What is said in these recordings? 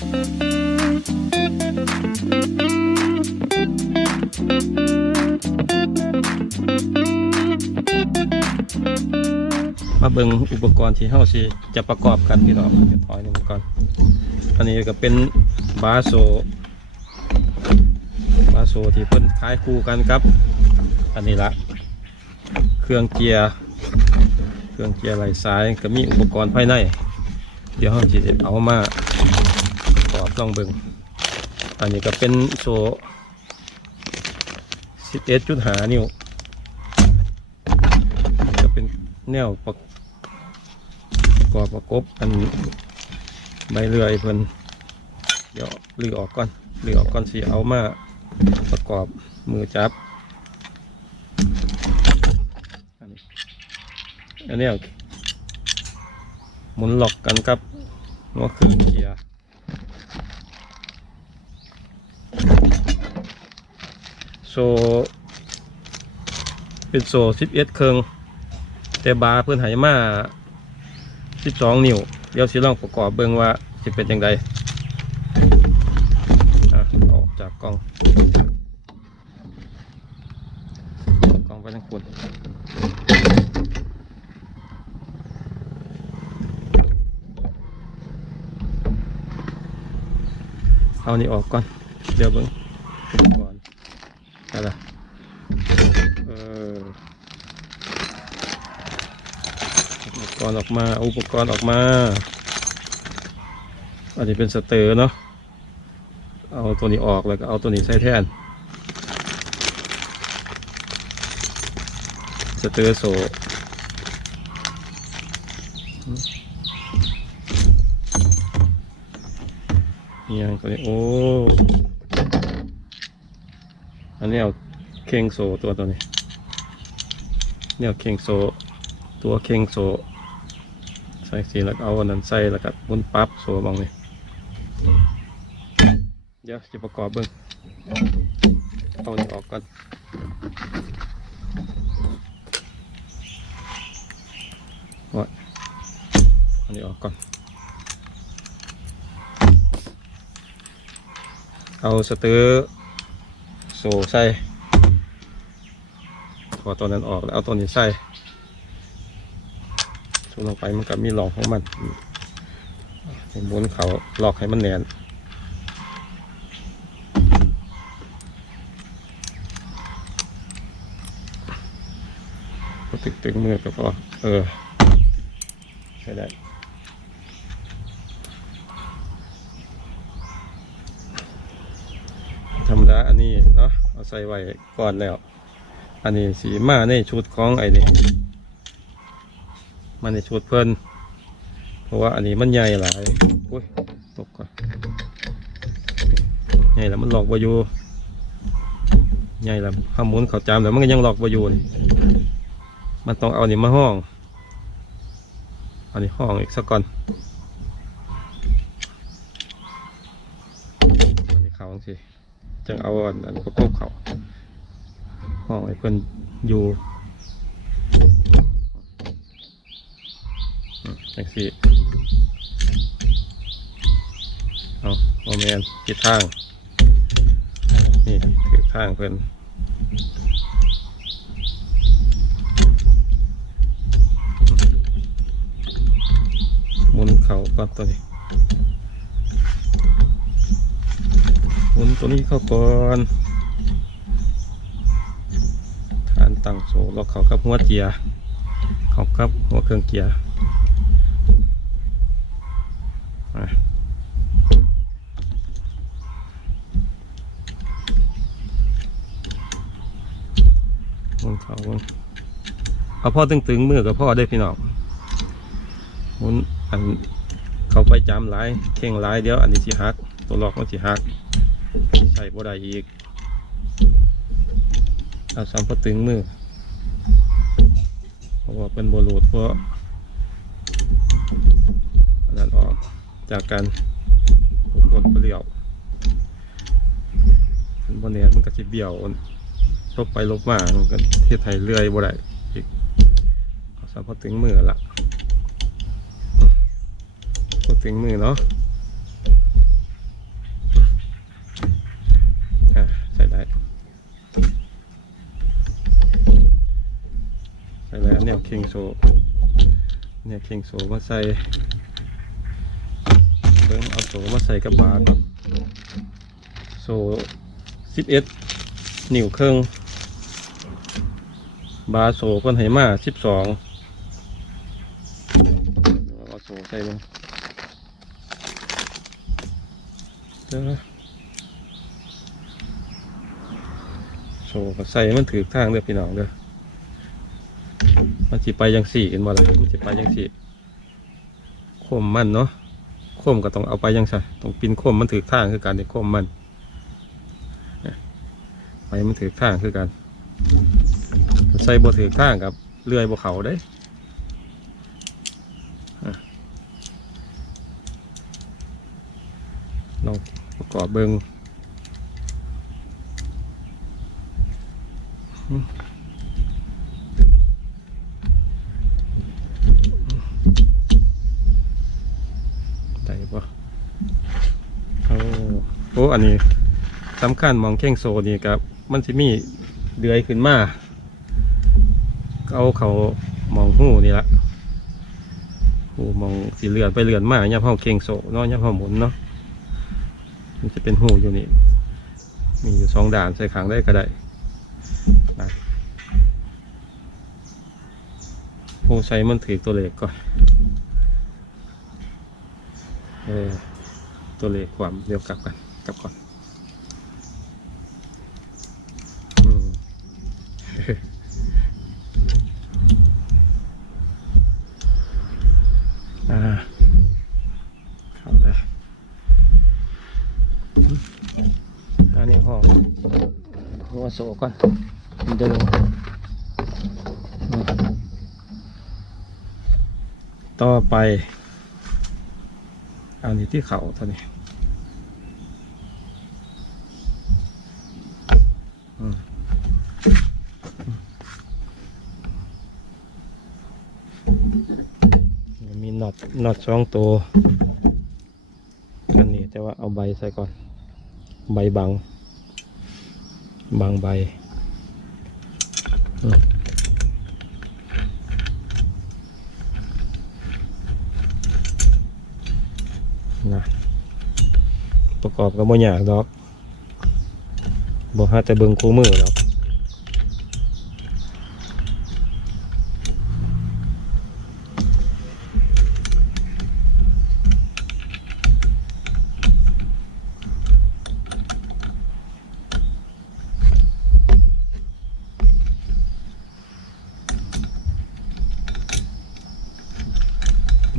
มาเบิ่งอุปกรณ์ที่เฮาสิจะประกอบกันพี่น้องเดี๋ยวถอยหนึ่งก่อนอันนี้ก็เป็นบาโซบาโซที่เพิ่นขายคู่กันครับ อันนี้ละเครื่องเกียร์เครื่องเกียร์ไหลซ้ายก็มีอุปกรณ์ภายใน เดี๋ยวเราจะเอามา ลองเบิ่งอันนี้ก็เป็นโซ11.5นิ้วก็เป็นแนวประกอบประกบอันใบเลื่อยเพิ่นเดี๋ยวลือออกก่อนลือออกก่อนสิเอามาประกอบมือจับ อันนี้อันนี้หมุนล็อกกันกับหัวเครื่องเกียร์โซ เป็นโซ11เครื่องแต่บาเพื่อนหายมา12นิ้ว เดี๋ยวสิลองประกอบเบิ่งว่าสิเป็นยังไงอะอาอกจากกล้องกล้องไปทั้งคุณเอานี่ออกก่อน เดี๋ยวเบิ่งอุปกรณ์อะไรเออ อุป กรณ์ออกมา อุปกรณ์ออกมาอันนี้เป็นสเตอร์เนาะเอาตัวนี้ออกแล้วก็เอาตัวนี้ใส่แทน สเตอร์โซเนี่ยตัวนี้โอ้อันนี้เอาเคงโซตัวตัวนี้เนี่ยเอาเคงโซตัวเคงโซ ใส่สีแล้วเอาอันนั้นใส่แล้วก็มุนปั๊บโซบางนี่เดี๋ยวจะประกอบเบิ้งเอาอันนี้ออกก่อนว่าอันนี้ออกก่อน เอาสเตอร์โซใส่ถอตัวนั้นออกแล้วเอาตัวนี้ใส่ สูงลงไปมันก็มีหลอกของมันให้หมุนเขาหลอกให้มันแน่นก็ตึกตึงมือก็พอเออใช้ได้ธรรมดาอันนี้เนาะเอาใส่ไว้ก่อนแล้ว อันนี้สีมาในชุดของไอ้นี่ มันในชุดเพิ่นเพราะว่าอันนี้มันใหญ่หลายอุ้ยตกก่อนใหญ่แล้วมันหลอกวายูใหญ่แล้วข้ามุนเขาจามแต่มันก็ยังหลอกวายูนมันต้องเอาอันนี้มาห้อง อันนี้ห้องอีกสักก่อนอันนี้เขาสิจังเอาอันอันประกบเขาห้องไอ้เพิ่นอยู่ จังสีเอาโมเมนทิศทาง นี่คือทางเพิ่อนหมุนเขาก่อนตัวนี้หมุนตัวนี้เข้าก่อนฐานตั้งโซ่ล็อกเขากับหัวเกียร์เขากับหัวเครื่องเกียร์ อะหมุนเขาหมุน เอาพ่อตึงๆมือกับพ่อได้พี่น้องมุนอันเขาไปจามหลายเข่งหลายเดี๋ยวอันนี้สิหัก ตัวหลอกมันสิหัก ใส่บ่ได้อีก เอาซ้ำพ่อตึงมือเพราะว่าเป็นโบลูดเพราะอันนั้นออกจากการกดเปลี่ยวมันบนเนียมันก็จะเบี่ยวลบไปลบมามันก็เทไทยเรื่อยบ่ได้ ก็พอถึงมือละพอถึงมือเนาะใส่ได้ใส่ได้เนี่ยคิงโซเนี่ยคิงโซมาใส่เริ่มเอาโซมาใส่กระบาก่อนโซสิบเอ็นิ้วเครื่องบาโซเพิ่นไหมา12 ใส่ลงเด้อโซก็ใส่มันถือทางเด้อพี่น้องเด้อมันสิไปยังสี่กันบ่ล่ะมันสิไปยังสี่โคมมันเนาะโคมก็ต้องเอาไปยังใส่ต้องปีนโคมมันถือข้างคือกันในโคมมันไปมันถือข้างคือกันใส่บ่ถือข้างกับเลื่อยบ่เขาได้อะลองประกอบ เบิงได้ปะโอ้โอ้อันนี้สำคัญมองเข่งโซนี่ครับมันจะมีเดือยขึ้นมาเอาเขามองหูนี่ละหูมองสีเหลือนไปเหลือนมาย่ำห้าเข่งโซเนาะย่ำห้าหมุนเนาะ มันจะเป็นหูอยู่นี่ มีอยู่สองด่านใส่ขางได้ก็ได้นะหูใส่มันถือตัวเล็กก่อน เออ ตัวเลขความเดียวกลับกันกลับก่อน อืม อ่าเข้าเลยอันนี้ห้องหัว โซก่อนเดินต่อไปอันนี้ที่เขาเท่านี้มมีน็อตน็อตสองตัวอันนี้แต่ว่าเอาใบใส่ก่อน ใบบัง บางใบนะประกอบกับบ่ยากดอกบ่ฮาแต่เบิ่งคู่มือดอก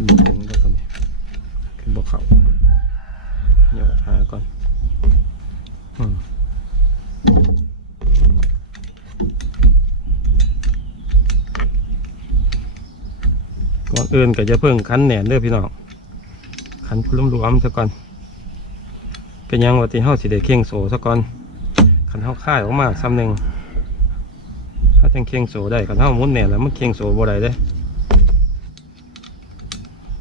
บ่ถึงเด้อตอนนี้คือบ่เข้าเดี๋ยวหาก่อนอืมก่ อนอื่นก็จะเพิ่งคันแหนนเด้อพี่น้องคันพุ่มรวมซะก่อน เป็นยังว่าที่เฮาสิได้เข่งโสซะก่อนคันเฮาค่ายออกมาซ้ำหนึ่งถ้าจังเข่งโสได้คันเฮามุนแหนนแล้วมันเข่งโสบ่ได้เด้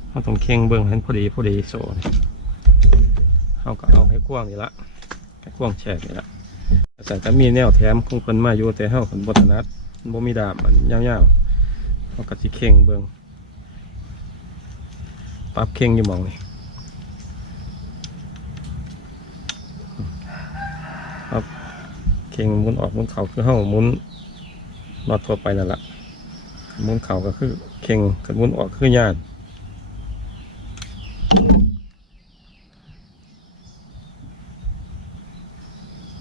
เฮาต้องเข่งเบิ่งให้มันพอดีพอดีโสเฮาก็เอาให้กว้างนี่ละให้กว้างแฉกนี่ละแต่ก็มีแนวแถมของเพิ่นมาอยู่แต่เฮาเพิ่นบ่ถนัดมันบ่มีดามมันยาวๆเฮาก็สิเข่งเบิ่ง ปรับเข่งอยู่มองนี่อับเข่งมุนออกมุนเข่าคือเฮ้ามุนนอตทั่วไปนั่นแหละมุนเข่าก็คือเข่งกับมุนออกคือยาน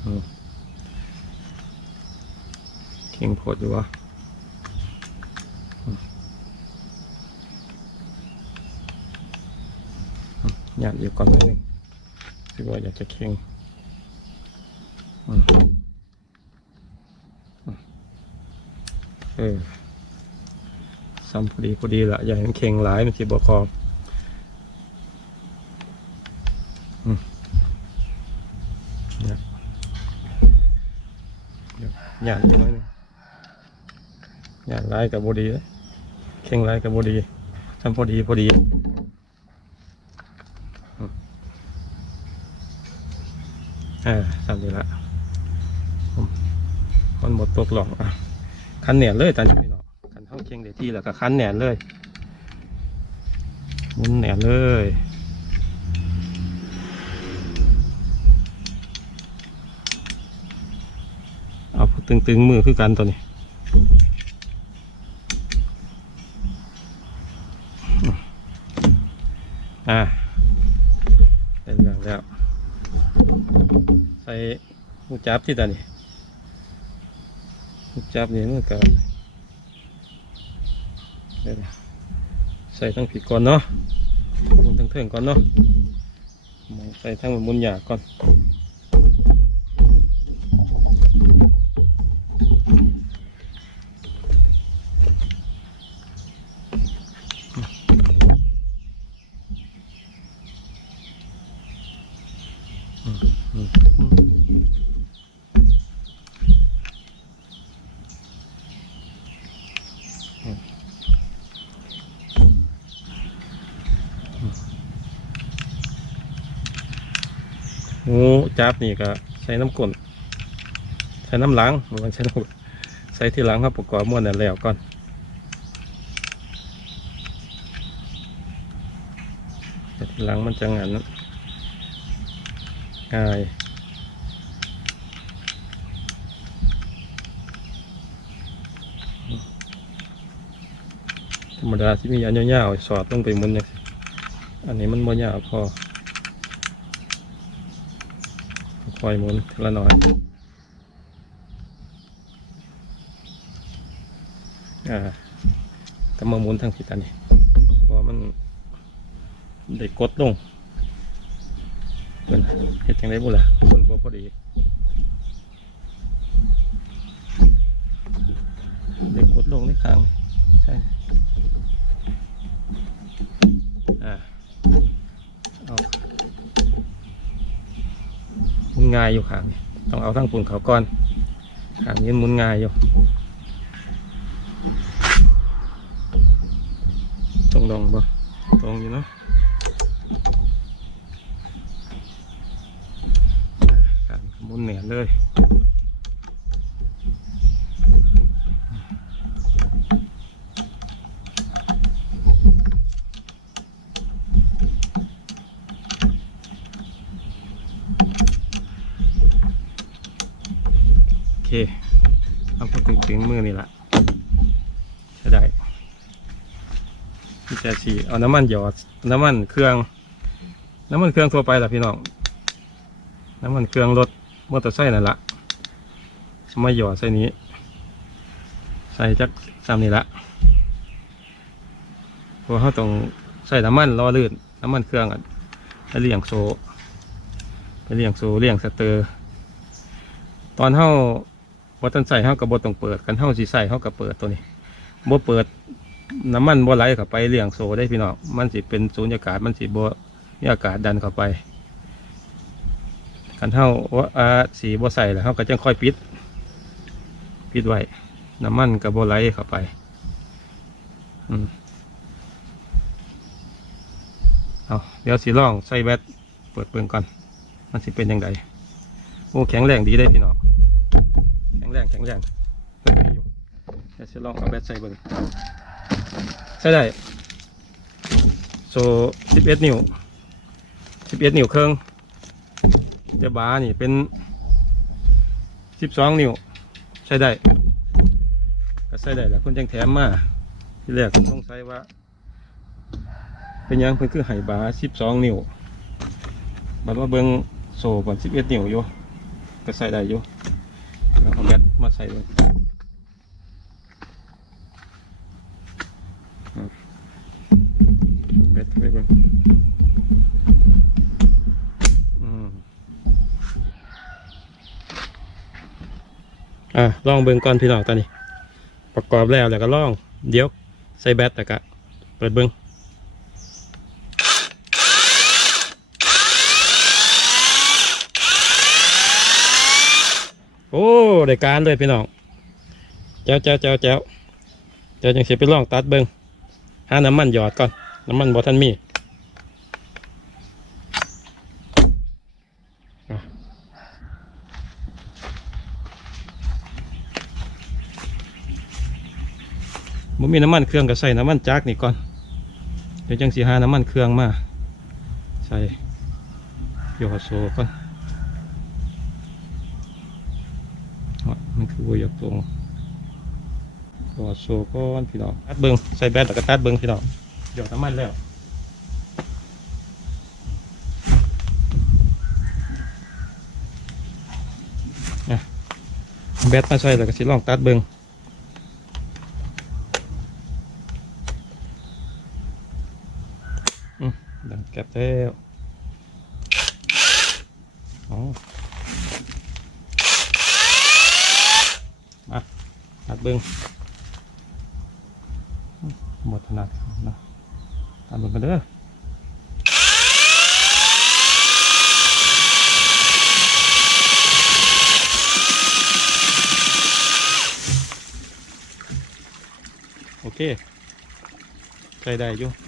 อืมเข่งโพดอยู่วะอืม อืมย่านอยู่ก่อนหน่อยหนึงคือว่าอยากจะเข่งอืมเออซ้ำพอดีพอดีละอย่าให้มันเข่งหลายมันสิบคออืมเนี่ยเดี๋ยวหยาดอยู่หน้อยหนึงหยาดหลายกับบดีเข่งหลายกับบดีซ้ำพอดีพอดีอืม เออซ้ำดีละมันหมดตกหลองอะคันแหนเลยตอนนี้พี่น้องคันเท่าต้องเชียงเดียวที่แล้วก็คันแหนเลยมุนแหนนเลยเอาตึงๆมือคือกันตัวนี้ อ่าได้เรื่องแล้ว ใส่ลูกจับที่ตานี่ลูกจับนี่มันก็เดี๋ยนะใส่ทั้งผิดก่อนเนาะมุนทั้งเทิงก่อนเนาะใส่ทั้งหมุนหยาก่อน งูจับนี่ก็ใส่น้ำกลนใส่น้ำล้างมันใส่น้ำใส่ที่หล้างครับประกอบม้วนนั่นแล้วก่อนแต่ที่หล้างมันจะงานนั้นง่ายธรรมดาที่มีอันยาวๆสอดลงไปมุนเนี่ยอันนี้มันบ่ยาวพอ คอยหมุนทีละหน่อยอ่าก็มาหมุนทางผิดอันนี้เพราะมันได้กดลงเพิ่นเฮ็ดจังไดบุล่ะเพิ่นบ่พอดีเด็กกดลงในคางใช่อ่าหมุน ง่ายอยู่ขางนี่ต้องเอาทั้งปุ่นเขาก่อนขางนี้มุนง่ายอยู่ตรงดองบ่ตรงอยู่เนาะการมุนแหนนเลย เคเอาพอถึงถึงมือนี่ละใช้ได้พี่แจสีเอาน้ำมันหยอดน้ำมันเครื่อง น้ำมันเครื่องทั่วไปล่ะพี่น้องน้ำมันเครื่องรถมอเตอร์ไซค์นั่นละมัยหยอดใส่นี้ ใส่จักซ้ำนี่ละเพราะเขาต้องใส่น้ำมันรอลื่นน้ำมันเครื่องอะไปเลี้ยงโซไปเลี้ยงโซเลี้ยงสเตอร์ ตอนเขา วัตันใส่เขากับบต้องเปิดกันเขาสีใส่เขากับเปิดตัวนี้บ่เปิดน้ำมันบ่ไหลเข้าไปเลี้ยงโซได้พี่น้องมันสิเป็นสูญญากาศมันสิบ่มีอากาศดันเข้าไปกันเท่าว่าอ่าสีบัใส่แล้วเขาก็จะค่อยปิด ปิดไว้น้ำมันกับบัไหลเข้าไปอืมเอาเดี๋ยวสีล่องใส่แบตเปิดเปิงก่อน มันสิเป็นยังไงโอ้แข็งแรงดีได้พี่น้อง ข็งแรงแข็งแรงเดดีอยู่เดี๋ยวสีล่องเอาแบตใส่เบิ่งใส่ได้โซสิบเอ็ดนิ้วสิบเอ็ดนิ้วเครื่องเดี๋ยวบานี่เป็นสิบสองนิ้ว ใช้ได้ ก็ใช้ได้แหละคุณจังแถมมาที่แรกผมต้องใช้ว่า เป็นยังเพิ่นคือไหบาสิบสองนิ้วบัดว่าเบิ้งโซ่ก่อนสิบเอ็ดนิ้วอยู่ก็ใส่ได้อยู่ ใส่เลยอืมแบตไปเบิ้งอะลองเบิ่งก่อนพี่น้องตอนนี้ ประกอบแล้วแล้วก็ลอง เดี๋ยว ใส่แบตแต่ก็เปิดเบิ่งโอ้ ได้การเลยพี่น้องเจ้าเจ้าเจ้าเจ้าเจ้าจังเสียไปลองตัดเบิ่งหาน้ำมันหยอดก่อน น้ำมันบ่ทันมีบ่มีน้ำมันเครื่องก็ใส่น้ำมันจักนี่ก่อน เดี๋ยวจังสีหาน้ำมันเครื่องมา ใส่โยกโซก่อนอ๋อ มันคือวัวยกตรงโยกโซก่อนพี่น้องตัดเบิงใส่แบตแล้วก็ตัดเบิงพี่น้องหยอดน้ำมันแล้วนะแบตมาใส่แล้วก็สิลองตัดเบิงดังแก็บแล้วอ๋อมาหัดเบิ้งหมดถนัดนะตามเบิ้งกันเด้อโอเคใส่ได้อยู่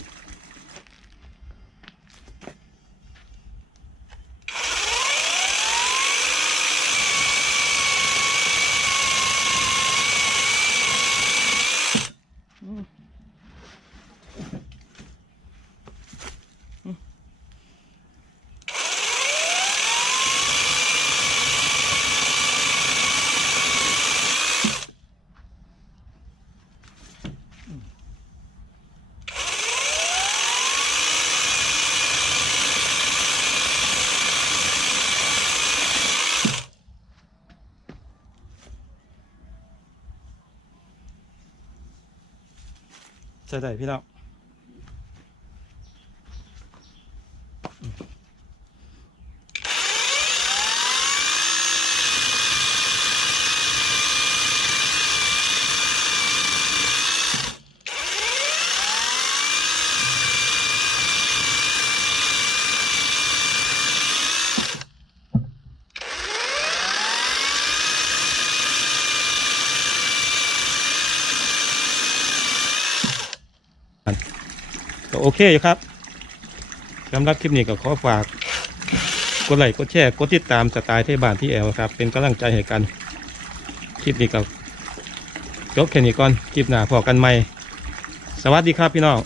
ใช่ได้พี่น้อง โอเคอยู่ครับสำหรับคลิปนี้ก็ขอฝากกดไลค์กดแชร์กดติดตามสไตล์เทบานที่แอลครับ เป็นกำลังใจให้กันคลิปนี้ก็จบแค่นี้ก่อนคลิปหน้าพอกันใหม่ สวัสดีครับพี่น้อง